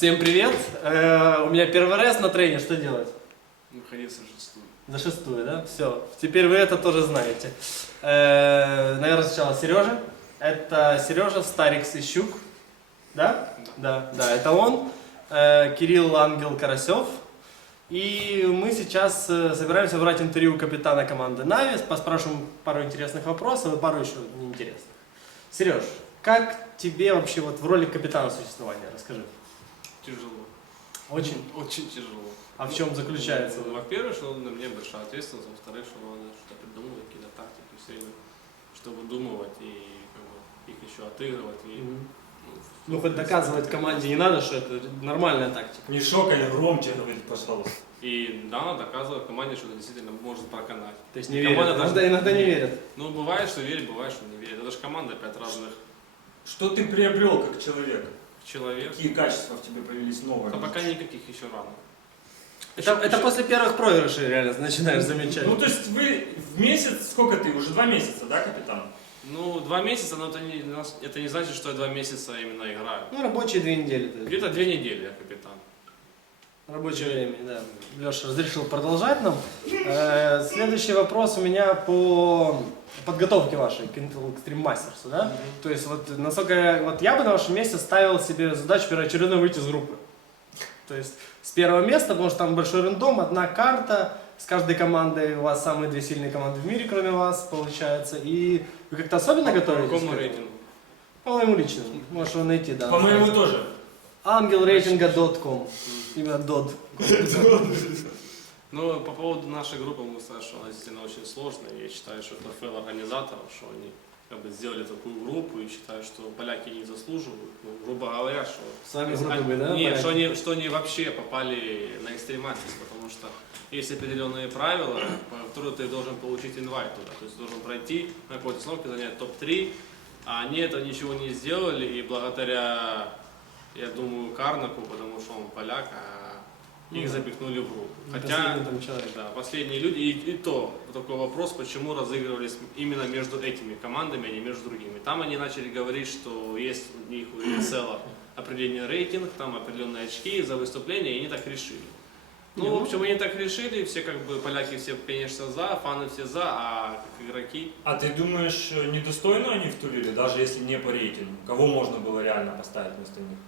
Всем привет! У меня первый раз на трейне, что делать? Выходить за шестую. За шестую, да? Все, теперь вы это тоже знаете. Наверное, сначала Сережа. Это Сережа Старикс Ищук. Да? Да, это он. Кирилл Ангел Карасев. И мы сейчас собираемся брать интервью капитана команды Нави, поспрашиваем пару интересных вопросов и пару еще неинтересных. Сереж, как тебе вообще вот в роли капитана существования? Расскажи. Тяжело. Очень? Очень тяжело. А в чем заключается? Во-первых, что на мне большая ответственность, во-вторых, что надо что-то придумывать, какие-то тактики, все время, чтобы выдумывать и как бы, их еще отыгрывать. И, ну, хоть доказывать команде не надо, что это нормальная тактика. Не шокай, громче говорить, пожалуйста. И да, доказывать команде, что это действительно может проканать. То есть не верят. Иногда не верят. Ну, бывает, что верит, бывает, что не верит. Это же команда 5 разных Что ты приобрел как человек? человек. Какие качества в тебе появились новые? А пока никаких еще рано. Это после первых проигрышей реально начинаешь замечать. Ну, то есть вы в месяц, сколько ты? Уже 2 месяца, да, капитан? Ну, 2 месяца, но это не значит, что я 2 месяца именно играю. Ну, рабочие 2 недели. Где-то 2 недели я капитан. Рабочее время, да. Леша разрешил продолжать нам. Следующий вопрос у меня по подготовке вашей к Intel Extreme Masters, да? То есть, вот, насколько я бы на вашем месте ставил себе задачу первоочередно выйти из группы. То есть, с первого места, потому что там большой рандом, одна карта, с каждой командой у вас самые 2 сильные команды в мире, кроме вас, получается. И вы как-то особенно готовитесь? По какому рейтингу? По моему личному. Можешь его найти, да. По моему тоже. Angelratinga.com. Именно .com. Ну, по поводу нашей группы, мы сказали, что она действительно очень сложная. Я считаю, что это фейл организаторов, что они как бы сделали такую группу и считаю, что поляки не заслуживают. Ну, грубо говоря, что... С вами группы, да? Нет, что они вообще попали на экстрематис, потому что есть определенные правила, по которым ты должен получить инвайт туда. То есть должен пройти на какой-то установке, занять топ-3, а они это ничего не сделали, и благодаря, я думаю, Карнаку, потому что он поляк, их запихнули в группу. Хотя, да, последние люди, и то такой вопрос, почему разыгрывались именно между этими командами, а не между другими. Там они начали говорить, что есть у них у ESL определенный рейтинг, там определенные очки за выступление, и они так решили. Ну, в общем, они так решили, все как бы, поляки все, конечно, за, фаны все за, а как игроки... А ты думаешь, недостойно они втулили, даже если не по рейтингу? Кого можно было реально поставить вместо них?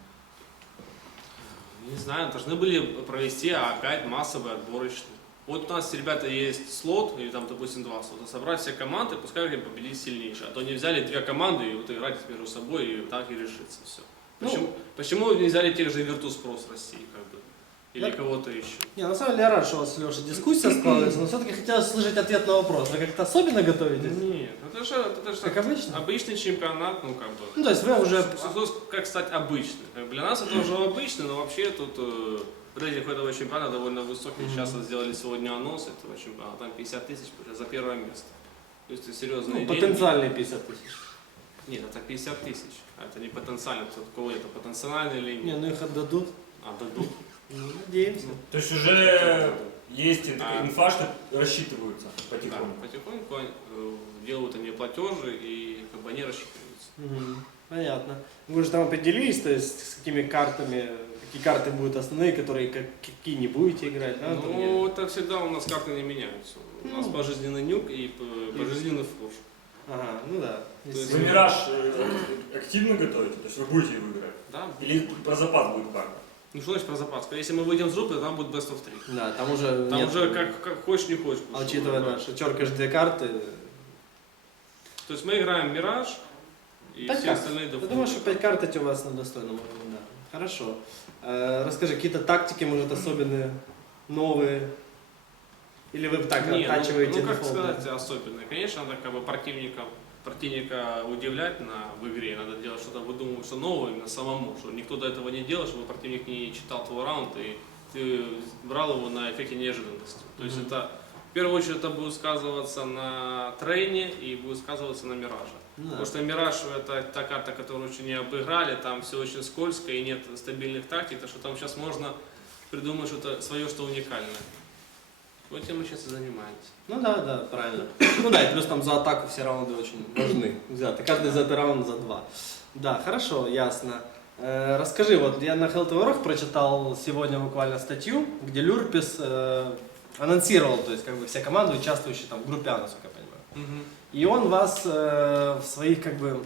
Не знаю, должны были провести опять массовый отборочный. Вот у нас, ребята, есть слот, или там, допустим, 2 слота, собрать все команды, пускай победить сильнейший. А то они взяли 2 команды и вот играть между собой, и так и решится все. Почему не взяли тех же Virtus.pro с России, как бы? Или кого-то еще? Не, на самом деле я рад, что у вас, Леша, дискуссия складывается, но все-таки хотелось слышать ответ на вопрос. Вы как-то особенно готовитесь? Нет, это же как обычно? Обычный чемпионат, ну как бы. Ну, то есть вы уже... Как стать обычным? Для нас это уже обычно, но вообще тут рейтинг этого чемпионата довольно высокий. Сейчас сделали сегодня анонс этого чемпионата, там 50 тысяч за первое место. То есть это серьезные деньги. Потенциальные 50 тысяч. Нет, это 50 тысяч. Это не потенциально, это потенциальный или нет. Не, ну их отдадут. Отдадут. Ну, надеемся. То есть уже есть инфа, что рассчитываются потихоньку? Да, потихоньку делают они платежи и как бы они рассчитываются. Понятно. Вы же там определились, то есть с какими картами, какие карты будут основные, которые какие не будете играть, да? Ну, это всегда у нас карты не меняются. У нас пожизненный нюк и пожизненный флош. Ага, ну да. Вы Мираж активно готовите? То есть вы будете его играть? Да. Или про запас будет карта? Ну что значит про запас? Если мы выйдем с группы, там будет best of 3. Да, там уже Там нет. уже как хочешь, не хочешь. А учитывая, да, что черкаешь 2 карты... То есть мы играем Мираж и 5 все карт. остальные Я дефолты. думаю, что 5 карт эти у вас на достойном уровне, да. Хорошо. Расскажи, какие-то тактики, может, особенные, новые? Или вы так оттачиваете ну как дефолты? сказать особенные? Конечно, надо как бы противника удивлять в игре, надо делать что-то, выдумывать что новое именно самому, что никто до этого не делал, чтобы противник не читал твой раунд и ты брал его на эффекте неожиданности. То есть это, в первую очередь, это будет сказываться на трейне и будет сказываться на Мираже. Потому что Мираж это та карта, которую очень не обыграли, там все очень скользко и нет стабильных тактик, так что там сейчас можно придумать что-то свое, что уникальное. Вот этим мы сейчас и занимаемся. Ну да, правильно. Ну да, и плюс там за атаку все раунды очень важны. Взяты. Каждый за этот раунд за 2. Да, хорошо, ясно. Расскажи, вот я на Hell прочитал сегодня буквально статью, где Люрпис анонсировал, то есть как бы все команды, участвующие там в группе А, насколько я понимаю. И он вас в своих как бы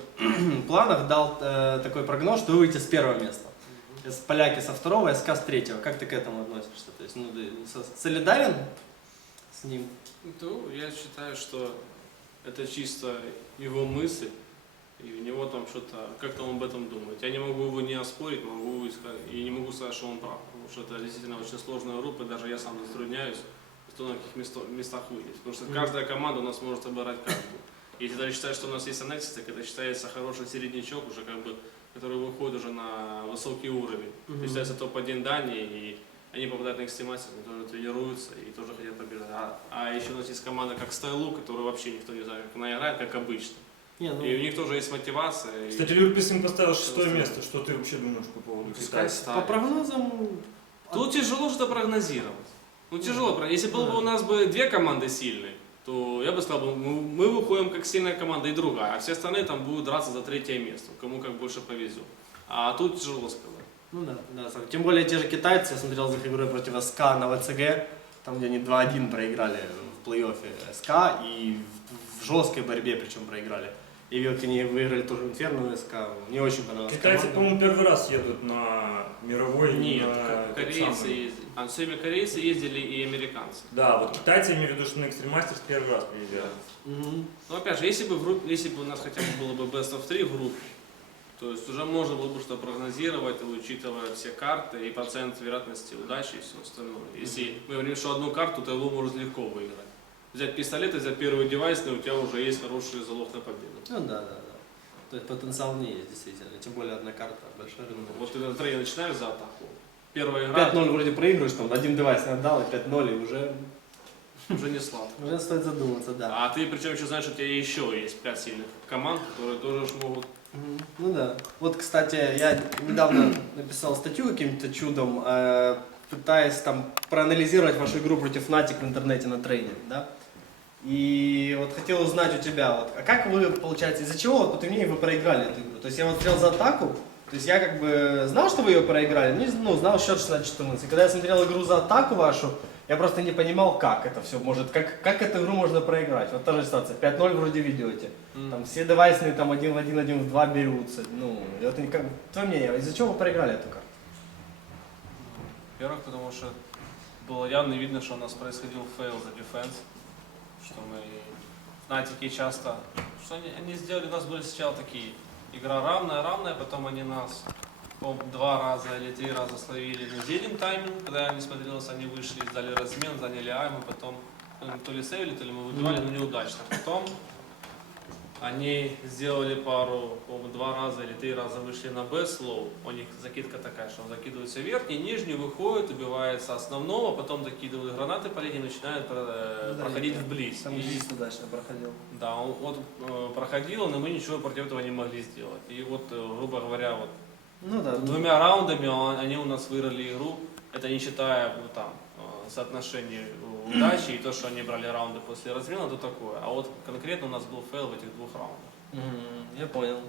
планах дал такой прогноз, что вы выйдете с первого места. Поляки со второго, СК с третьего. Как ты к этому относишься? То есть, ну, ты солидарен с ним? Ну, я считаю, что это чисто его мысль, и у него там что-то, как-то он об этом думает. Я не могу его не оспорить, и не могу сказать, что он прав, потому что это действительно очень сложная группа, и даже я сам затрудняюсь, кто на каких местах выйдет. Потому что каждая команда у нас может обыграть каждую. Если даже считать, что у нас есть аннексия, так это считается хороший середнячок, уже как бы, который выходит уже на высокий уровень. То есть считается топ-1 Дании, и они попадают на экстремастер, которые тренируются и тоже хотят побеждать. А еще у нас есть команда как Стайлу, которую вообще никто не знает, как она играет, как обычно. Не, ну... И у них тоже есть мотивация. Кстати, Люрпис им поставил 6-е место. Что ты вообще думаешь по поводу Пускай Китайца? По прогнозам... Тут тяжело что-то прогнозировать. Ну тяжело. Если было бы у нас бы две команды сильные, то я бы сказал, мы выходим как сильная команда и другая, а все остальные там будут драться за третье место, кому как больше повезет. А тут тяжело сказать. Ну да, да. Тем более те же китайцы, я смотрел за их игрой против СК на ВЦГ, там где они 2-1 проиграли в плей-оффе СК и в жесткой борьбе причем проиграли. И как они выиграли тоже Инферно СК, мне очень понравилось. Китайцы, по-моему, первый раз едут на мировой. Нет, на корейцы ездили. А все время корейцы ездили и американцы. Да, вот китайцы, я имею в виду, что на Экстремастерс первый раз приезжают. Ну опять же, если бы у нас хотя бы было бы best of 3 в группе, то есть уже можно было бы что-то прогнозировать, учитывая все карты и процент вероятности удачи и все остальное. Если мы говорим, что одну карту, то его может легко выиграть. Взять пистолет и взять первый девайс, но у тебя уже есть хороший залог на победу. Ну да, да, да. То есть потенциал не есть действительно, тем более одна карта, большой рынок. Вот ты на трейне начинаешь за атаку. Первая игра 5-0 вроде проигрываешь, там один девайс не отдал, и 5-0, и уже не сладко. уже стоит задуматься, да. А ты причем еще знаешь, что у тебя еще есть 5 сильных команд, которые тоже могут. Ну да. Вот, кстати, я недавно написал статью каким-то чудом, пытаясь там проанализировать вашу игру против Fnatic в интернете на трейне, да? И вот хотел узнать у тебя, вот, а как вы, получается, из-за чего вот, и мне вы проиграли эту игру? То есть я вот смотрел за атаку, то есть я как бы знал, что вы ее проиграли, знал счет 16-14. И когда я смотрел игру за атаку вашу, я просто не понимал, как это все может, как эту игру можно проиграть. Вот та же ситуация, 5-0 вроде ведете, там все девайсные там 1 в 1, 1 в 2 берутся. Ну, это как, твое мнение, из-за чего вы проиграли эту карту? Во-первых, потому что было явно видно, что у нас происходил фейл за дефенс, что мы Фнатики часто, что они сделали, у нас были сначала такие, игра равная, потом они нас, по-моему, 2 раза или 3 раза словили на зелень тайминг, когда я не смотрелся, они вышли, сдали размен, заняли А, мы потом то ли сейвили, то ли мы выбивали, но неудачно. Потом они сделали пару, по-моему, 2 раза или 3 раза вышли на Б слоу. У них закидка такая, что он закидывается верхний, нижний, выходит, убивается основного, потом закидывают гранаты по линии и начинают проходить вблизь. Там Лист удачно проходил. Да, он вот проходил, но мы ничего против этого не могли сделать. И вот, грубо говоря, вот Ну да. 2 раундами они у нас выиграли игру. Это не считая там соотношение удачи и то, что они брали раунды после размена, то такое. А вот конкретно у нас был фейл в этих 2 раундах. Я понял.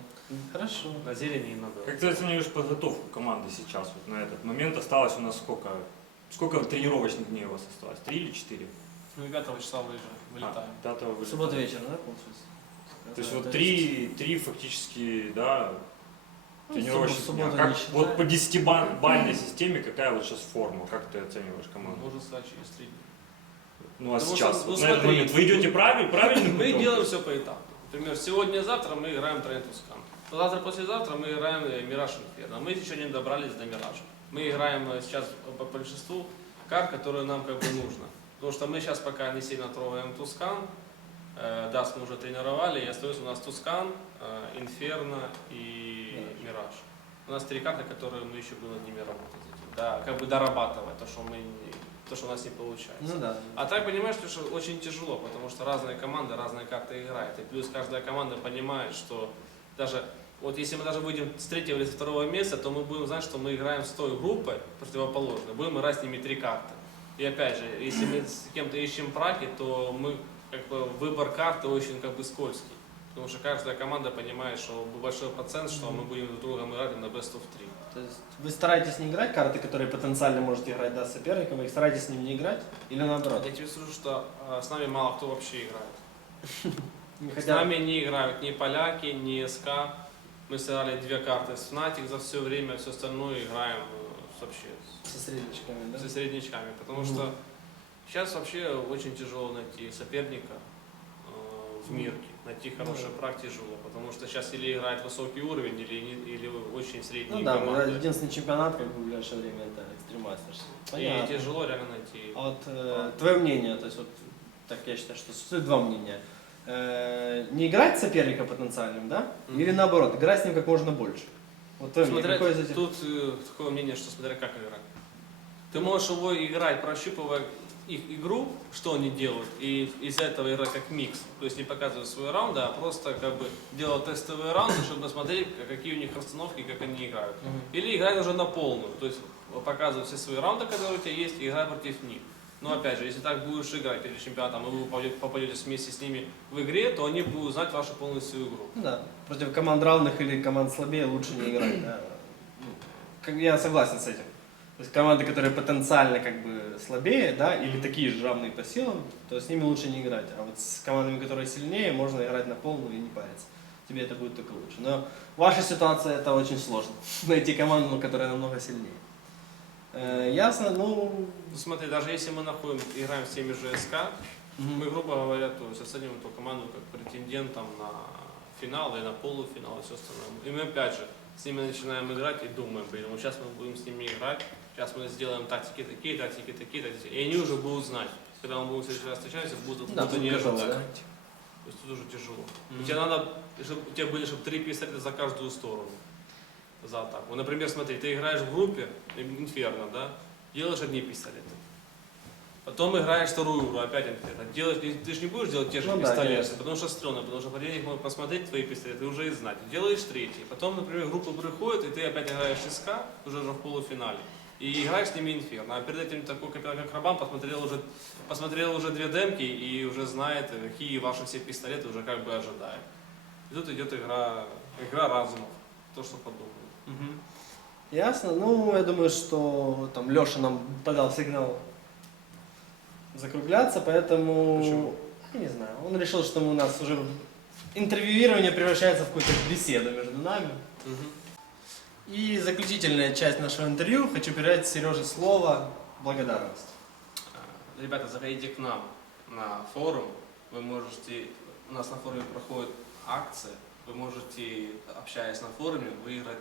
Хорошо. На зелени и на белом. Как ты оцениваешь подготовку команды сейчас, вот на этот момент? Осталось у нас сколько тренировочных дней у вас осталось? 3 или 4? Ну и 5 числа вылетаем. 5 вылетаем. Суббота вечером, да, получается? То есть вот 3 фактически, да, тренировочных субботу дня. не Как, считаем. вот по 10-бальной системе какая вот сейчас форма? Как ты оцениваешь команду? Можно сказать через 3 дня. Ну а Потому сейчас, что, вот ну, на этот смотри, момент, вы идете правильно? Мы делаем все по этапу. Например, сегодня-завтра мы играем Train to Scan. Завтра-послезавтра мы играем Mirage Inferno. Мы еще не добрались до Mirage. Мы играем сейчас по большинству карт, которые нам как бы нужно. Потому что мы сейчас пока не сильно трогаем Тускан. Даст мы уже тренировали, и остается у нас Тускан, Инферно и Мираж. У нас 3 карты, которые мы еще будем над ними работать. Да, как бы дорабатывать то, что у нас не получается. Ну да. А так понимаешь, что очень тяжело, потому что разные команды, разные карты играют. И плюс каждая команда понимает, что даже вот если мы даже выйдем с 3 или с 2 места, то мы будем знать, что мы играем с той группой противоположной. Будем играть с ними 3 карты. И опять же, если мы с кем-то ищем праки, то мы как бы выбор карты очень как бы скользкий. Потому что каждая команда понимает, что большой процент, что мы будем друг с другом играть на best of 3. То есть вы стараетесь не играть карты, которые потенциально можете играть с соперником, вы их стараетесь с ним не играть? Или наоборот? Я тебе скажу, что с нами мало кто вообще играет. С Хотя... нами не играют ни поляки, ни СК. Мы сыграли 2 карты с Fnatic за все время, все остальное играем вообще Со средничками, да? со среднячками. Потому что сейчас вообще очень тяжело найти соперника в мирке. Найти хороший прак тяжело. Потому что сейчас или играет высокий уровень, или очень средние Ну да, команды. единственный чемпионат как бы в ближайшее время это Extreme Masters. Понятно. И тяжело реально найти. А вот твое мнение, то есть вот так я считаю, что существует два мнения. Не играть с соперником потенциальным, да? Или наоборот, играть с ним как можно больше. Вот твое мнение, какое из этих? Тут такое мнение, что смотря как играть. Ты можешь его играть, прощупывая их игру, что они делают, и из этого играть как микс. То есть не показывать свои раунды, а просто как бы делать тестовые раунды, чтобы посмотреть, какие у них расстановки, как они играют. Или играть уже на полную, то есть показывать все свои раунды, которые у тебя есть, и играть против них. Но опять же, если так будешь играть перед чемпионатом, и вы попадете вместе с ними в игре, то они будут знать вашу полностью игру. Ну да, против команд равных или команд слабее лучше не играть, да. Я согласен с этим. То есть команды, которые потенциально как бы слабее, да, или такие же равные по силам, то с ними лучше не играть. А вот с командами, которые сильнее, можно играть на полную и не париться. Тебе это будет только лучше. Но в вашей ситуации это очень сложно. Найти команду, которая намного сильнее. Ясно, ну... Ну смотри, даже если мы играем с теми же СК, мы, грубо говоря, то есть оцениваем эту команду как претендентом на финал и на полуфинал и все остальное. И мы опять же с ними начинаем играть и думаем, блин, вот сейчас мы будем с ними играть, сейчас мы сделаем тактики такие, тактики такие, тактики. И они уже будут знать, когда мы будем в следующий раз встречаться, будут не ожидать. Да? То есть тут уже тяжело. У тебя надо, чтобы у тебя были 3 пистолета за каждую сторону. За атаку. Вот, например, смотри, ты играешь в группе, Инферно, да, делаешь одни пистолеты. Потом играешь вторую игру, опять Инферно. Ты же не будешь делать те же пистолеты, конечно. потому что стрёмно, потому что противник может посмотреть твои пистолеты и уже и знать. Делаешь третий. Потом, например, группа приходит, и ты опять играешь СК, уже в полуфинале. И играешь с ними Инферно. А перед этим такой капитан, как Рабан, посмотрел уже 2 демки и уже знает, какие ваши все пистолеты уже как бы ожидает. И тут идет игра разумов. То, что подумал. Ясно. Ну, я думаю, что там Леша нам подал сигнал закругляться, поэтому... Почему? Я не знаю. Он решил, что у нас уже интервьюирование превращается в какую-то беседу между нами. И заключительная часть нашего интервью. Хочу передать Сереже слово благодарность. Ребята, заходите к нам на форум. Вы можете... У нас на форуме проходят акции. Вы можете, общаясь на форуме, выиграть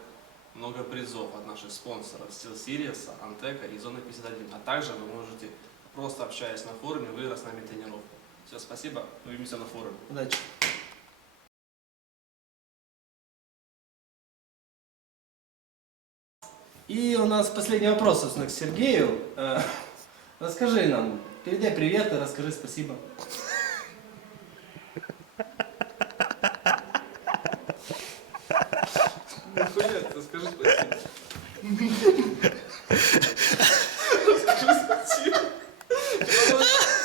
много призов от наших спонсоров SteelSeries, Антека и Зона 51. А также вы можете, просто общаясь на форуме, выиграть с нами тренировку. Все, спасибо. Увидимся на форуме. Удачи. И у нас последний вопрос, собственно, к Сергею. Расскажи нам, передай привет и расскажи спасибо. Нихуя, расскажи спасибо. Расскажи спасибо.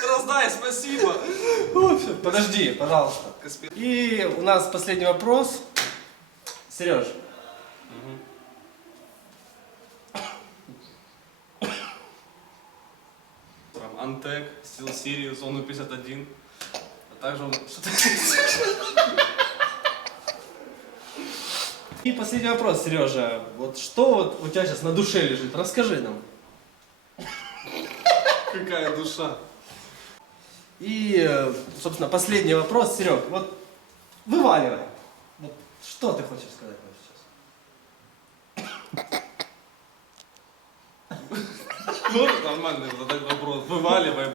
Раздай спасибо. Подожди, пожалуйста. И у нас последний вопрос. Сереж. Антек, SteelSeries, Зону 51. А также он... И последний вопрос, Сережа. Вот что вот у тебя сейчас на душе лежит? Расскажи нам. Какая душа. И, собственно, последний вопрос, Серег. Вот вываливай. Вот что ты хочешь сказать нам сейчас? Можно нормально задать вопрос? Вываливай.